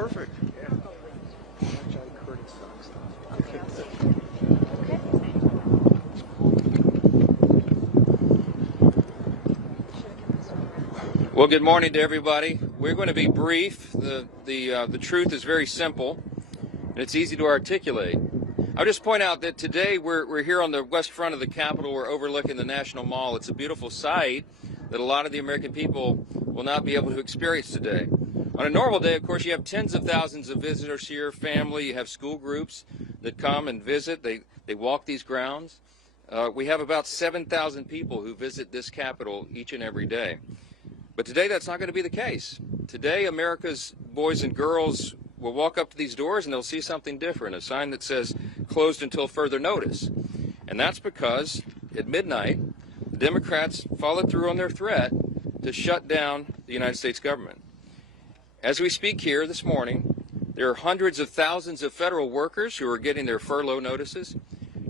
perfect. Yeah. Well, good morning to everybody. We're going to be brief. The truth is very simple, and it's easy to articulate. I'll just point out that today we're here on the west front of the Capitol. We're overlooking the National Mall. It's a beautiful sight that a lot of the American people will not be able to experience today. On a normal day, of course, you have tens of thousands of visitors here, family, you have school groups that come and visit. They walk these grounds. We have about 7,000 people who visit this Capitol each and every day. But today that's not going to be the case. Today America's boys and girls will walk up to these doors and they'll see something different, a sign that says closed until further notice. And that's because at midnight, the Democrats followed through on their threat to shut down the United States government. As we speak here this morning, there are hundreds of thousands of federal workers who are getting their furlough notices.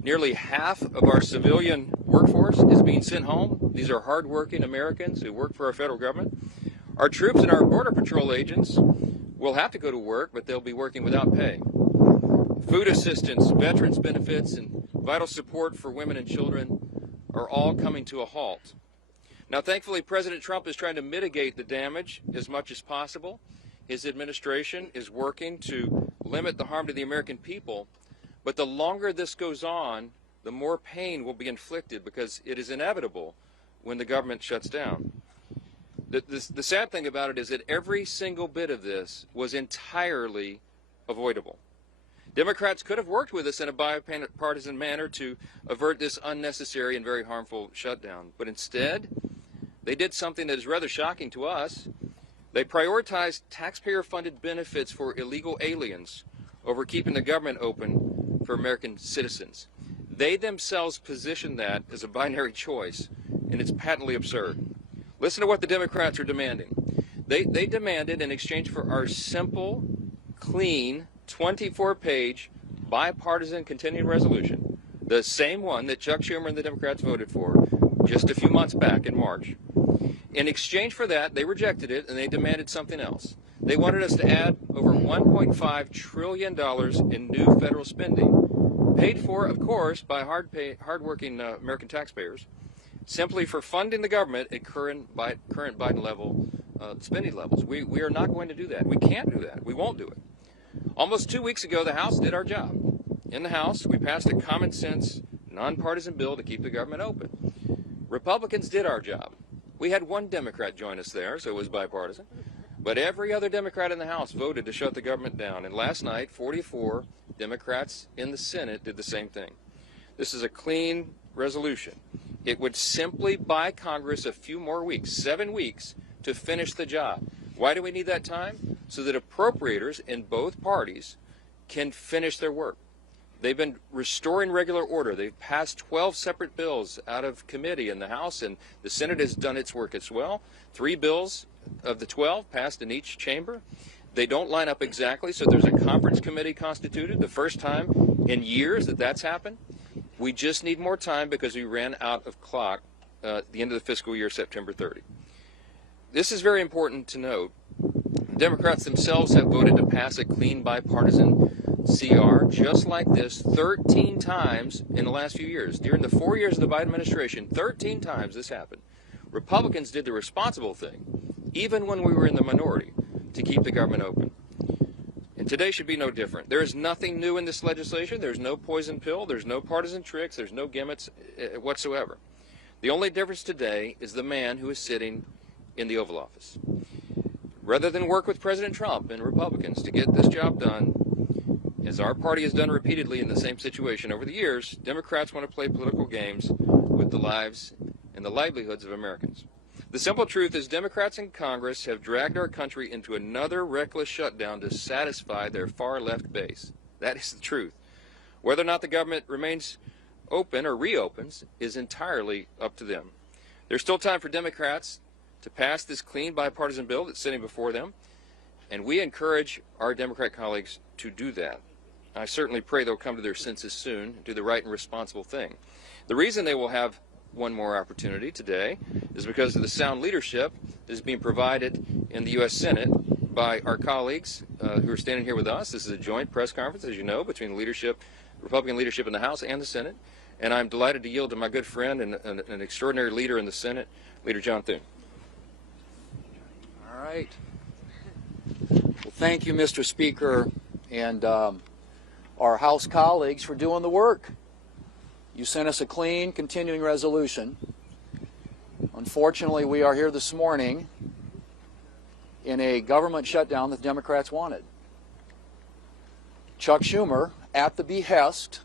Nearly half of our civilian workforce is being sent home. These are hardworking Americans who work for our federal government. Our troops and our Border Patrol agents will have to go to work, but they'll be working without pay. Food assistance, veterans benefits, and vital support for women and children are all coming to a halt. Now, thankfully, President Trump is trying to mitigate the damage as much as possible. His administration is working to limit the harm to the American people. But the longer this goes on, the more pain will be inflicted because it is inevitable when the government shuts down. The sad thing about it is that every single bit of this was entirely avoidable. Democrats could have worked with us in a bipartisan manner to avert this unnecessary and very harmful shutdown. But instead, they did something that is rather shocking to us. They prioritized taxpayer-funded benefits for illegal aliens over keeping the government open for American citizens. They themselves position that as a binary choice, and it's patently absurd. Listen to what the Democrats are demanding. They demanded, in exchange for our simple, clean, 24-page bipartisan continuing resolution, the same one that Chuck Schumer and the Democrats voted for just a few months back in March. In exchange for that, they rejected it, and they demanded something else. They wanted us to add over $1.5 trillion in new federal spending, paid for, of course, by hardworking American taxpayers, simply for funding the government at current Biden level spending levels. We are not going to do that. We can't do that. We won't do it. Almost 2 weeks ago, the House did our job. In the House, we passed a common sense, nonpartisan bill to keep the government open. Republicans did our job. We had one Democrat join us there, so it was bipartisan. But every other Democrat in the House voted to shut the government down. And last night, 44 Democrats in the Senate did the same thing. This is a clean resolution. It would simply buy Congress a few more weeks, 7 weeks, to finish the job. Why do we need that time? So that appropriators in both parties can finish their work. They've been restoring regular order. They've passed 12 separate bills out of committee in the House, and the Senate has done its work as well. 3 bills of the 12 passed in each chamber. They don't line up exactly, so there's a conference committee constituted, the first time in years that that's happened. We just need more time because we ran out of clock at the end of the fiscal year, September 30. This is very important to note. Democrats themselves have voted to pass a clean bipartisan CR just like this 13 times in the last few years. During the 4 years of the Biden administration, 13 times this happened. Republicans did the responsible thing, even when we were in the minority, to keep the government open. And today should be no different. There is nothing new in this legislation. There's no poison pill. There's no partisan tricks. There's no gimmicks whatsoever. The only difference today is the man who is sitting in the Oval Office. Rather than work with President Trump and Republicans to get this job done, as our party has done repeatedly in the same situation over the years, Democrats want to play political games with the lives and the livelihoods of Americans. The simple truth is Democrats in Congress have dragged our country into another reckless shutdown to satisfy their far-left base. That is the truth. Whether or not the government remains open or reopens is entirely up to them. There's still time for Democrats to pass this clean bipartisan bill that's sitting before them, and we encourage our Democrat colleagues to do that. I certainly pray they'll come to their senses soon and do the right and responsible thing. The reason they will have one more opportunity today is because of the sound leadership that is being provided in the U.S. Senate by our colleagues who are standing here with us. This is a joint press conference, as you know, between the leadership, Republican leadership in the House and the Senate. And I'm delighted to yield to my good friend and an extraordinary leader in the Senate, Leader John Thune. All right. Well, thank you, Mr. Speaker, and our House colleagues for doing the work. You sent us a clean, continuing resolution. Unfortunately, we are here this morning in a government shutdown that the Democrats wanted. Chuck Schumer, at the behest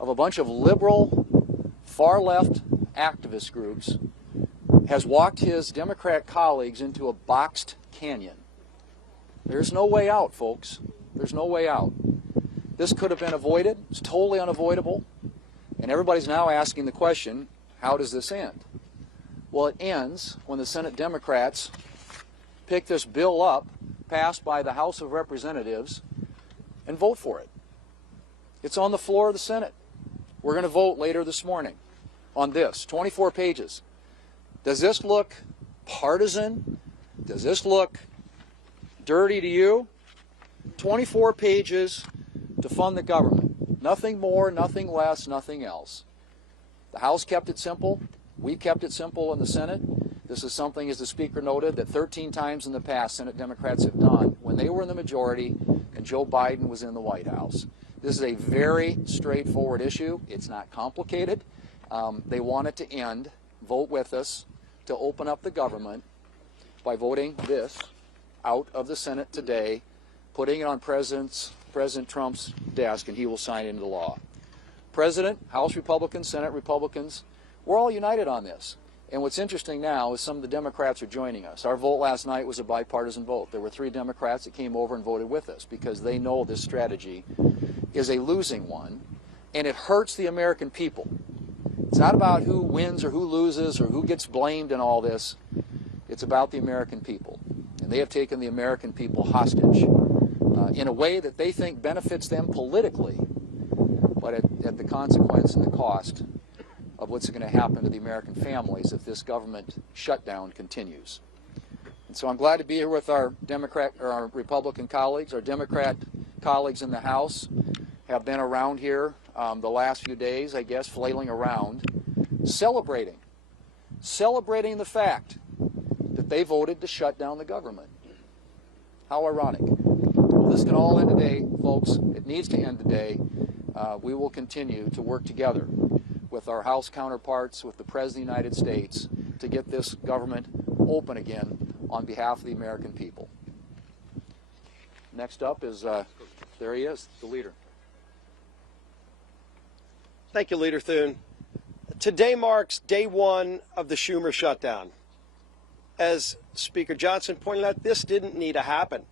of a bunch of liberal, far-left activist groups, has walked his Democrat colleagues into a boxed canyon. There's no way out, folks. There's no way out. This could have been avoided. It's totally unavoidable. And everybody's now asking the question, how does this end? Well, it ends when the Senate Democrats pick this bill up, passed by the House of Representatives, and vote for it. It's on the floor of the Senate. We're going to vote later this morning on this, 24 pages. Does this look partisan? Does this look dirty to you? 24 pages to fund the government. Nothing more, nothing less, nothing else. The House kept it simple. We kept it simple in the Senate. This is something, as the Speaker noted, that 13 times in the past Senate Democrats have done when they were in the majority and Joe Biden was in the White House. This is a very straightforward issue. It's not complicated. They want it to end. Vote with us to open up the government by voting this out of the Senate today, putting it on President Trump's desk, and he will sign it into law. President, House Republicans, Senate Republicans, we're all united on this. And what's interesting now is some of the Democrats are joining us. Our vote last night was a bipartisan vote. There were 3 Democrats that came over and voted with us because they know this strategy is a losing one, and it hurts the American people. It's not about who wins or who loses or who gets blamed in all this. It's about the American people. And they have taken the American people hostage in a way that they think benefits them politically, but at the consequence and the cost of what's going to happen to the American families if this government shutdown continues. And so I'm glad to be here with our Republican colleagues. Our Democrat colleagues in the House have been around here the last few days, I guess, flailing around, celebrating the fact that they voted to shut down the government. How ironic. Well, this can all end today, folks. It needs to end today. We will continue to work together with our House counterparts, with the President of the United States, to get this government open again on behalf of the American people. Next up is, there he is, the leader. Thank you, Leader Thune. Today marks day 1 of the Schumer shutdown. As Speaker Johnson pointed out, this didn't need to happen.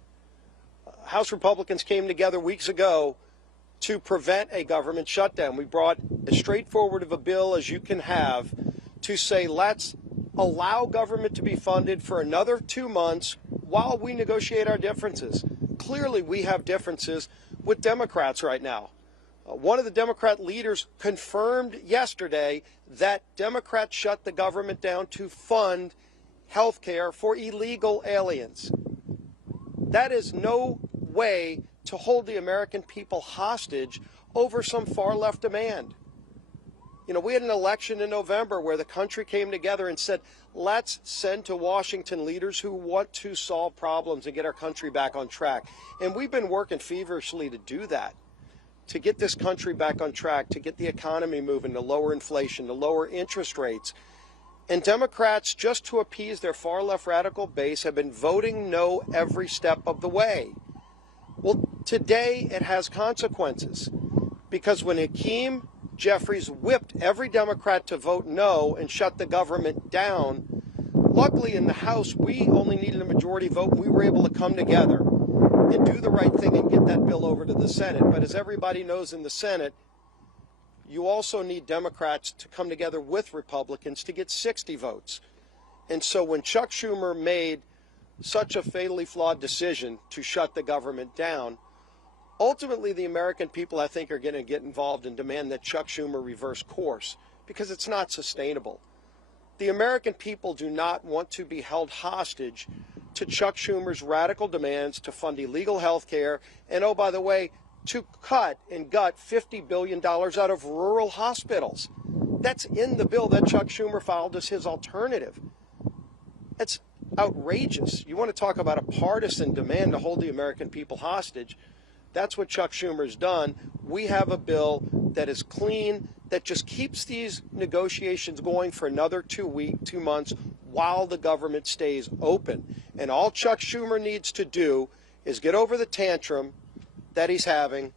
House Republicans came together weeks ago to prevent a government shutdown. We brought as straightforward of a bill as you can have to say, let's allow government to be funded for another 2 months while we negotiate our differences. Clearly, we have differences with Democrats right now. One of the Democrat leaders confirmed yesterday that Democrats shut the government down to fund health care for illegal aliens. That is no way to hold the American people hostage over some far-left demand. You know, we had an election in November where the country came together and said, let's send to Washington leaders who want to solve problems and get our country back on track. And we've been working feverishly to do that, to get this country back on track, to get the economy moving, to lower inflation, to lower interest rates. And Democrats, just to appease their far-left radical base, have been voting no every step of the way. Well, today it has consequences, because when Hakeem Jeffries whipped every Democrat to vote no and shut the government down, luckily in the House we only needed a majority vote. We were able to come together and do the right thing and get that bill over to the Senate. But as everybody knows in the Senate, you also need Democrats to come together with Republicans to get 60 votes. And so when Chuck Schumer made such a fatally flawed decision to shut the government down, ultimately the American people, I think, are going to get involved and demand that Chuck Schumer reverse course, because it's not sustainable. The American people do not want to be held hostage to Chuck Schumer's radical demands to fund illegal health care and, oh, by the way, to cut and gut $50 billion out of rural hospitals. That's in the bill that Chuck Schumer filed as his alternative. That's outrageous. You want to talk about a partisan demand to hold the American people hostage? That's what Chuck Schumer's done. We have a bill that is clean, that just keeps these negotiations going for another 2 months while the government stays open. And all Chuck Schumer needs to do is get over the tantrum that he's having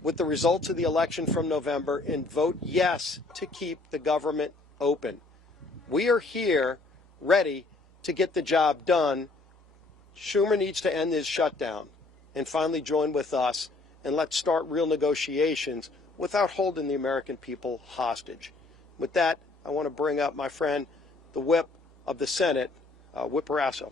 with the results of the election from November and vote yes to keep the government open. We are here ready to get the job done. Schumer needs to end his shutdown and finally join with us, and let's start real negotiations without holding the American people hostage. With that, I want to bring up my friend, the whip of the Senate, Whip Barrasso.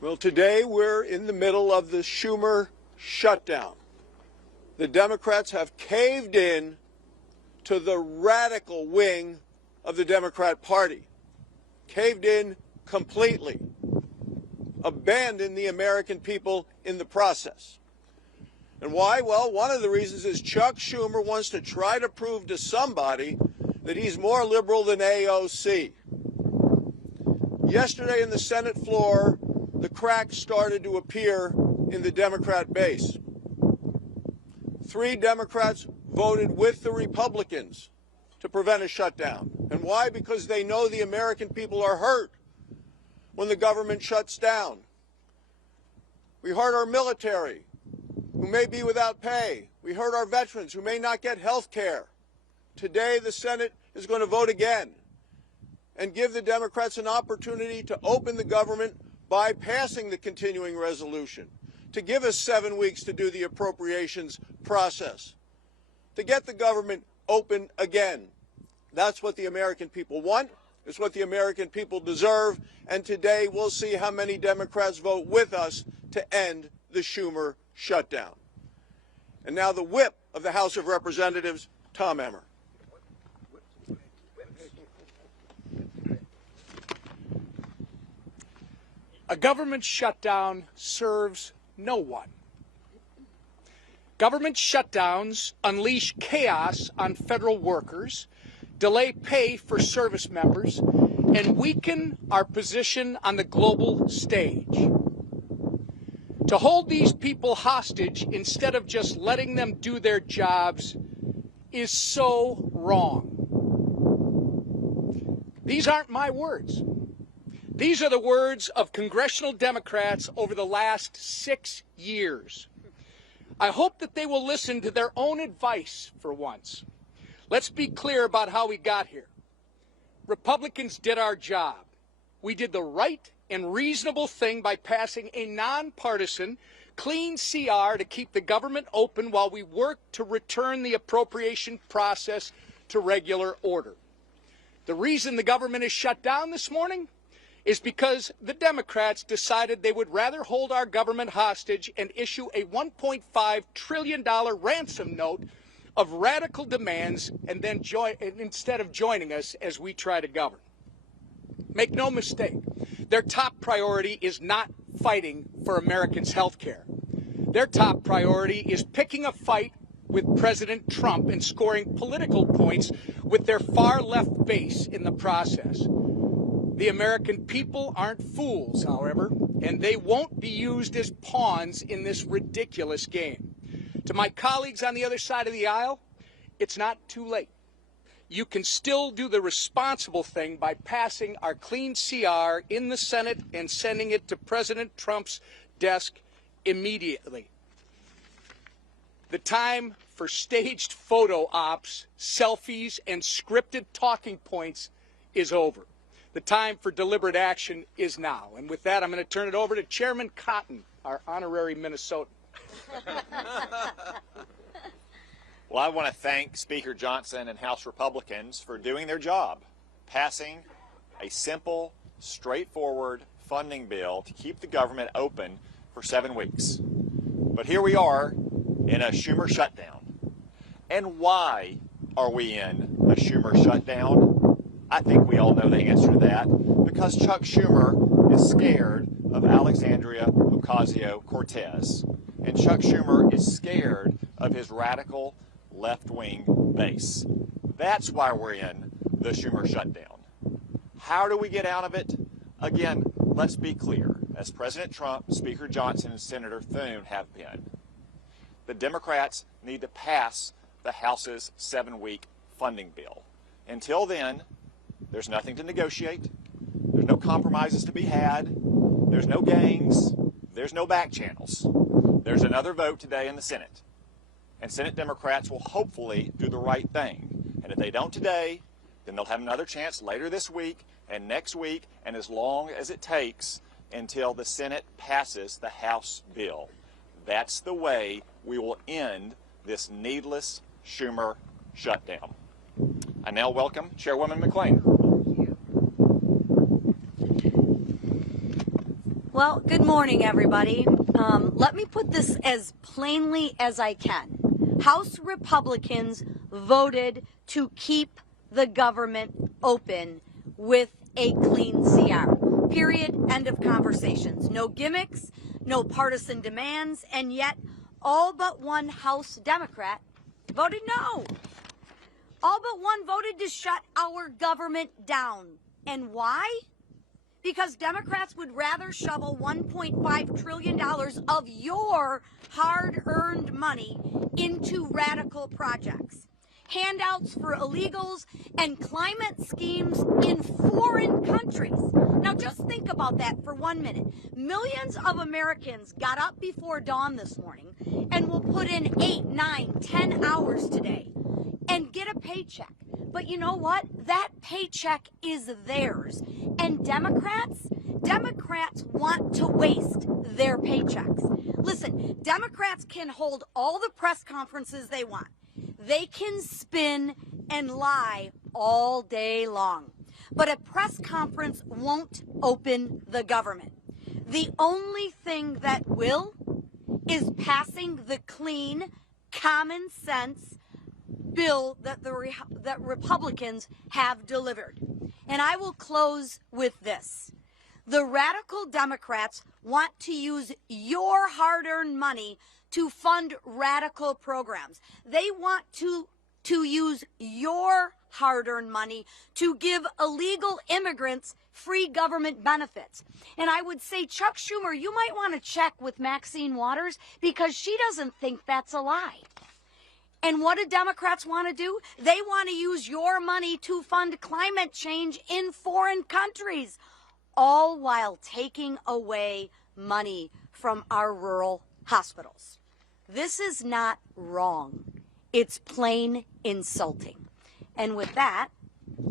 Well, today we're in the middle of the Schumer shutdown. The Democrats have caved in to the radical wing of the Democrat Party, caved in completely, abandoned the American people in the process. And why? Well, one of the reasons is Chuck Schumer wants to try to prove to somebody that he's more liberal than AOC. Yesterday in the Senate floor, the cracks started to appear in the Democrat base. 3 Democrats voted with the Republicans to prevent a shutdown. And why? Because they know the American people are hurt when the government shuts down. We hurt our military, who may be without pay. We hurt our veterans, who may not get health care. Today, the Senate is going to vote again and give the Democrats an opportunity to open the government by passing the continuing resolution, to give us 7 weeks to do the appropriations process, to get the government open again. That's what the American people want. It's what the American people deserve. And today we'll see how many Democrats vote with us to end the Schumer shutdown. And now the whip of the House of Representatives, Tom Emmer. A government shutdown serves no one. Government shutdowns unleash chaos on federal workers, delay pay for service members, and weaken our position on the global stage. To hold these people hostage instead of just letting them do their jobs is so wrong. These aren't my words. These are the words of congressional Democrats over the last 6 years. I hope that they will listen to their own advice for once. Let's be clear about how we got here. Republicans did our job. We did the right and reasonable thing by passing a nonpartisan, clean CR to keep the government open while we worked to return the appropriation process to regular order. The reason the government is shut down this morning is because the Democrats decided they would rather hold our government hostage and issue a $1.5 trillion ransom note of radical demands and then instead of joining us as we try to govern. Make no mistake, their top priority is not fighting for Americans' health care. Their top priority is picking a fight with President Trump and scoring political points with their far-left base in the process. The American people aren't fools, however, and they won't be used as pawns in this ridiculous game. To my colleagues on the other side of the aisle, it's not too late. You can still do the responsible thing by passing our clean CR in the Senate and sending it to President Trump's desk immediately. The time for staged photo ops, selfies, and scripted talking points is over. The time for deliberate action is now. And with that, I'm going to turn it over to Chairman Cotton, our honorary Minnesotan. Well, I want to thank Speaker Johnson and House Republicans for doing their job, passing a simple, straightforward funding bill to keep the government open for 7 weeks. But here we are in a Schumer shutdown. And why are we in a Schumer shutdown? I think we all know the answer to that, because Chuck Schumer is scared of Alexandria Ocasio-Cortez, and Chuck Schumer is scared of his radical left-wing base. That's why we're in the Schumer shutdown. How do we get out of it? Again, let's be clear. As President Trump, Speaker Johnson, and Senator Thune have been, the Democrats need to pass the House's 7-week funding bill. Until then, there's nothing to negotiate. There's no compromises to be had. There's no games. There's no back channels. There's another vote today in the Senate. And Senate Democrats will hopefully do the right thing. And if they don't today, then they'll have another chance later this week and next week, and as long as it takes until the Senate passes the House bill. That's the way we will end this needless Schumer shutdown. I now welcome Chairwoman McClain. Well, good morning, everybody. Let me put this as plainly as I can. House Republicans voted to keep the government open with a clean CR. Period. End of conversations. No gimmicks, no partisan demands, and yet all but one House Democrat voted no. All but one voted to shut our government down. And why? Because Democrats would rather shovel $1.5 trillion of your hard-earned money into radical projects. Handouts for illegals, and climate schemes in foreign countries. Now just think about that for 1 minute. Millions of Americans got up before dawn this morning and will put in 8, 9, 10 hours today and get a paycheck. But you know what? That paycheck is theirs. And Democrats want to waste their paychecks. Listen, Democrats can hold all the press conferences they want. They can spin and lie all day long. But a press conference won't open the government. The only thing that will is passing the clean, common sense bill that that Republicans have delivered. And I will close with this. The radical Democrats want to use your hard-earned money to fund radical programs. They want to use your hard-earned money to give illegal immigrants free government benefits. And I would say, Chuck Schumer, you might want to check with Maxine Waters, because she doesn't think that's a lie. And what do Democrats want to do? They want to use your money to fund climate change in foreign countries, all while taking away money from our rural hospitals. This is not wrong. It's plain insulting. And with that,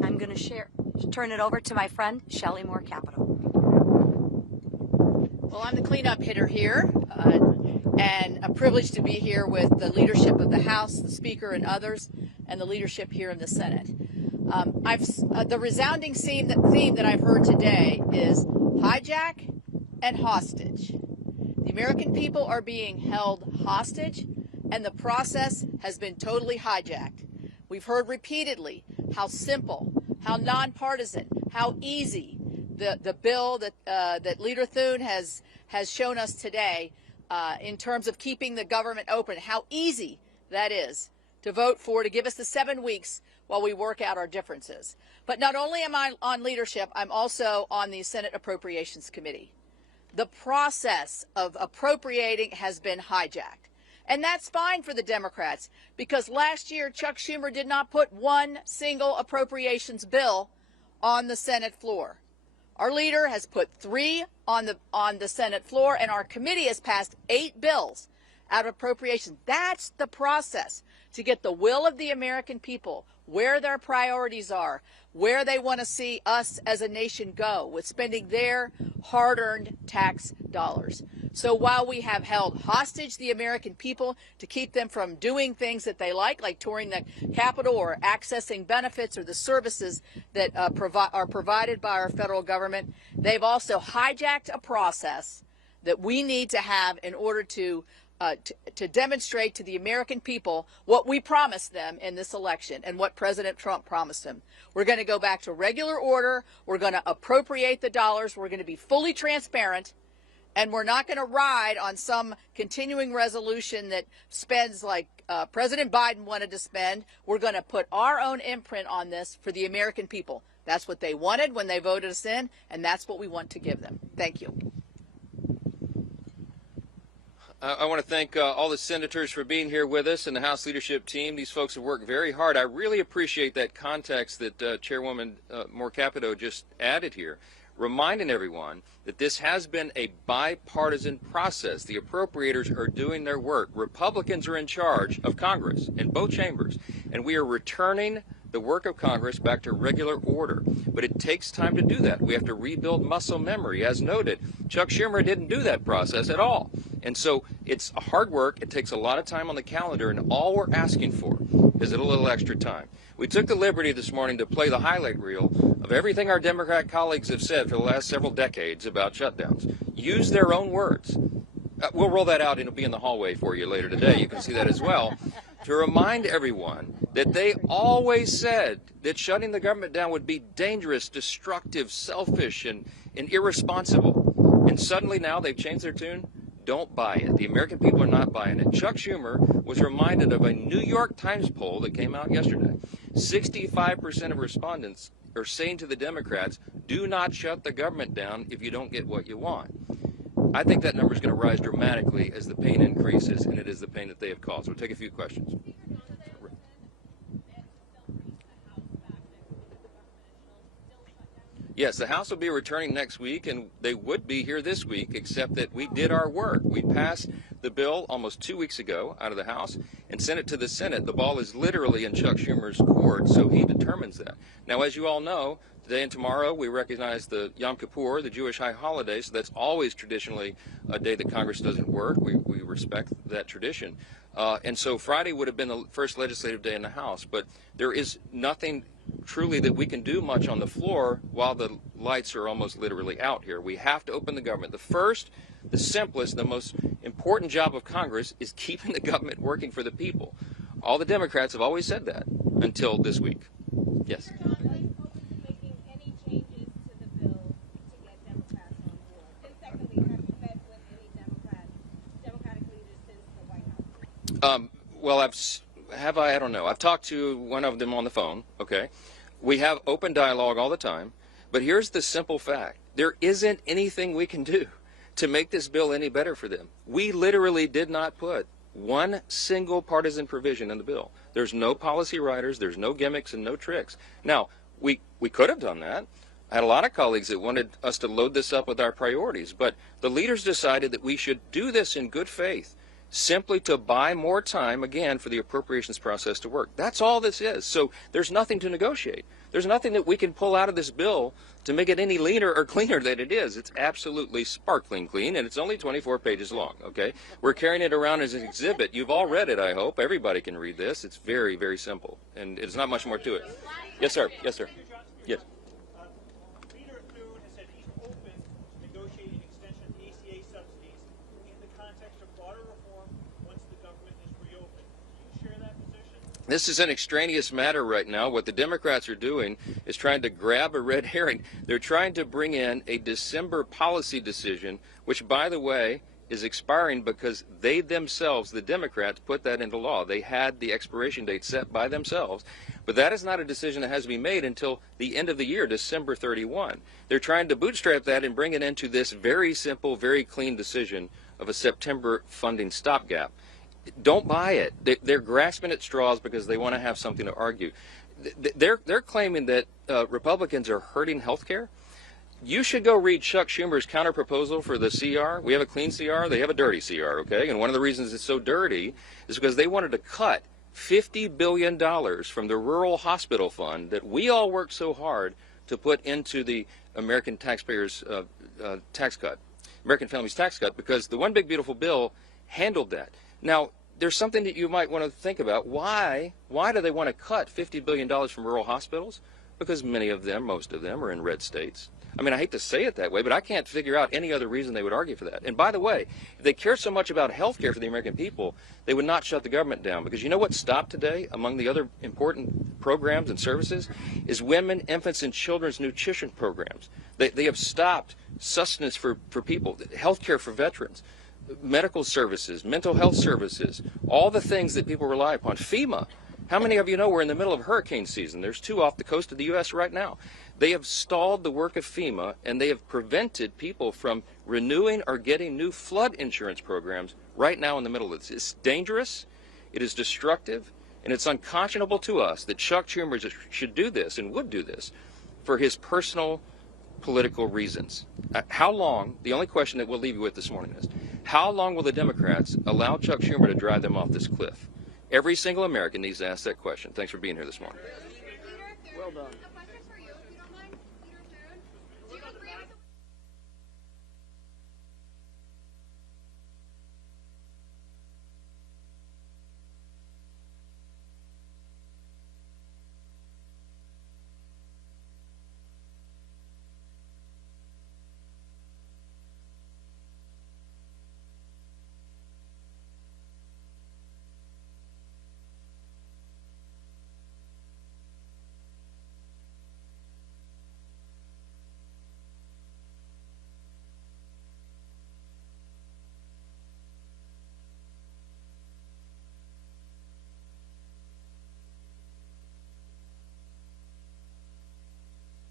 I'm going to turn it over to my friend, Shelley Moore Capital. Well, I'm the cleanup hitter here, and a privilege to be here with the leadership of the House, the Speaker, and others, and the leadership here in the Senate. The resounding theme that I've heard today is hijack and hostage. The American people are being held hostage, and the process has been totally hijacked. We've heard repeatedly how simple, how nonpartisan, how easy the bill that Leader Thune has shown us today in terms of keeping the government open, how easy that is to vote for, to give us the 7 weeks while we work out our differences. But not only am I on leadership, I'm also on the Senate Appropriations Committee. The process of appropriating has been hijacked. And that's fine for the Democrats, because last year Chuck Schumer did not put one single appropriations bill on the Senate floor. Our leader has put 3 on the Senate floor, and our committee has passed 8 bills out of appropriations. That's the process to get the will of the American people, where their priorities are, where they want to see us as a nation go with spending their hard-earned tax dollars. So while we have held hostage the American people to keep them from doing things that they like touring the Capitol or accessing benefits or the services that are provided by our federal government, they've also hijacked a process that we need to have in order to to demonstrate to the American people what we promised them in this election and what President Trump promised them. We're going to go back to regular order. We're going to appropriate the dollars. We're going to be fully transparent. And we're not going to ride on some continuing resolution that spends like President Biden wanted to spend. We're going to put our own imprint on this for the American people. That's what they wanted when they voted us in, and that's what we want to give them. Thank you. I want to thank all the senators for being here with us and the House leadership team. These folks have worked very hard. I really appreciate that context that Chairwoman Moore Capito just added here, reminding everyone that this has been a bipartisan process. The appropriators are doing their work. Republicans are in charge of Congress in both chambers, and we are returning the work of Congress back to regular order. But it takes time to do that. We have to rebuild muscle memory. As noted, Chuck Schumer didn't do that process at all. And so it's hard work. It takes a lot of time on the calendar, and all we're asking for is a little extra time. We took the liberty this morning to play the highlight reel of everything our Democrat colleagues have said for the last several decades about shutdowns. Use their own words. We'll roll that out, and it'll be in the hallway for you later today. You can see that as well. To remind everyone that they always said that shutting the government down would be dangerous, destructive, selfish, and irresponsible. And suddenly now they've changed their tune. Don't buy it. The American people are not buying it. Chuck Schumer was reminded of a New York Times poll that came out yesterday. 65% of respondents are saying to the Democrats, do not shut the government down if you don't get what you want. I think that number is going to rise dramatically as the pain increases, and it is the pain that they have caused. We'll take a few questions. Yes, the House will be returning next week, and they would be here this week, except that we did our work. We passed the bill almost 2 weeks ago out of the House and sent it to the Senate. The ball is literally in Chuck Schumer's court, so he determines that. Now, as you all know, today and tomorrow we recognize the Yom Kippur, the Jewish high holiday, so that's always traditionally a day that Congress doesn't work. We respect that tradition. And so Friday would have been the first legislative day in the House, but there is nothing truly that we can do much on the floor while the lights are almost literally out here. We have to open the government. The first, the simplest, the most important job of Congress is keeping the government working for the people. All the Democrats have always said that until this week. Yes. Well, I don't know. I've talked to one of them on the phone, okay? We have open dialogue all the time, but here's the simple fact. There isn't anything we can do to make this bill any better for them. We literally did not put one single partisan provision in the bill. There's no policy writers, there's no gimmicks and no tricks. Now, we could have done that. I had a lot of colleagues that wanted us to load this up with our priorities, but the leaders decided that we should do this in good faith, simply to buy more time, again, for the appropriations process to work. That's all this is. So there's nothing to negotiate. There's nothing that we can pull out of this bill to make it any leaner or cleaner than it is. It's absolutely sparkling clean, and it's only 24 pages long, okay? We're carrying it around as an exhibit. You've all read it, I hope. Everybody can read this. It's very, very simple, and there's not much more to it. Yes, sir. Yes, sir. Yes. This is an extraneous matter right now. What the Democrats are doing is trying to grab a red herring. They're trying to bring in a December policy decision, which, by the way, is expiring because they themselves, the Democrats, put that into law. They had the expiration date set by themselves. But that is not a decision that has to be made until the end of the year, December 31. They're trying to bootstrap that and bring it into this very simple, very clean decision of a September funding stopgap. Don't buy it. They're grasping at straws because they want to have something to argue. They're claiming that Republicans are hurting health care. You should go read Chuck Schumer's counterproposal for the CR. We have a clean CR. They have a dirty CR, okay? And one of the reasons it's so dirty is because they wanted to cut $50 billion from the rural hospital fund that we all worked so hard to put into the American taxpayers' tax cut, American families' tax cut, because the One Big Beautiful Bill handled that. Now, there's something that you might want to think about. Why do they want to cut $50 billion from rural hospitals? Because many of them, most of them, are in red states. I mean, I hate to say it that way, but I can't figure out any other reason they would argue for that. And by the way, if they care so much about health care for the American people, they would not shut the government down. Because you know what stopped today, among the other important programs and services, is women, infants, and children's nutrition programs. They have stopped sustenance for people, health care for veterans, medical services, mental health services, all the things that people rely upon. FEMA. How many of you know we're in the middle of hurricane season? There's 2 off the coast of the U.S. right now. They have stalled the work of FEMA, and they have prevented people from renewing or getting new flood insurance programs right now in the middle of this. It's dangerous, it is destructive, and it's unconscionable to us that Chuck Schumer should do this and would do this for his personal political reasons. How long, the only question that we'll leave you with this morning is, how long will the Democrats allow Chuck Schumer to drive them off this cliff? Every single American needs to ask that question. Thanks for being here this morning. Well done.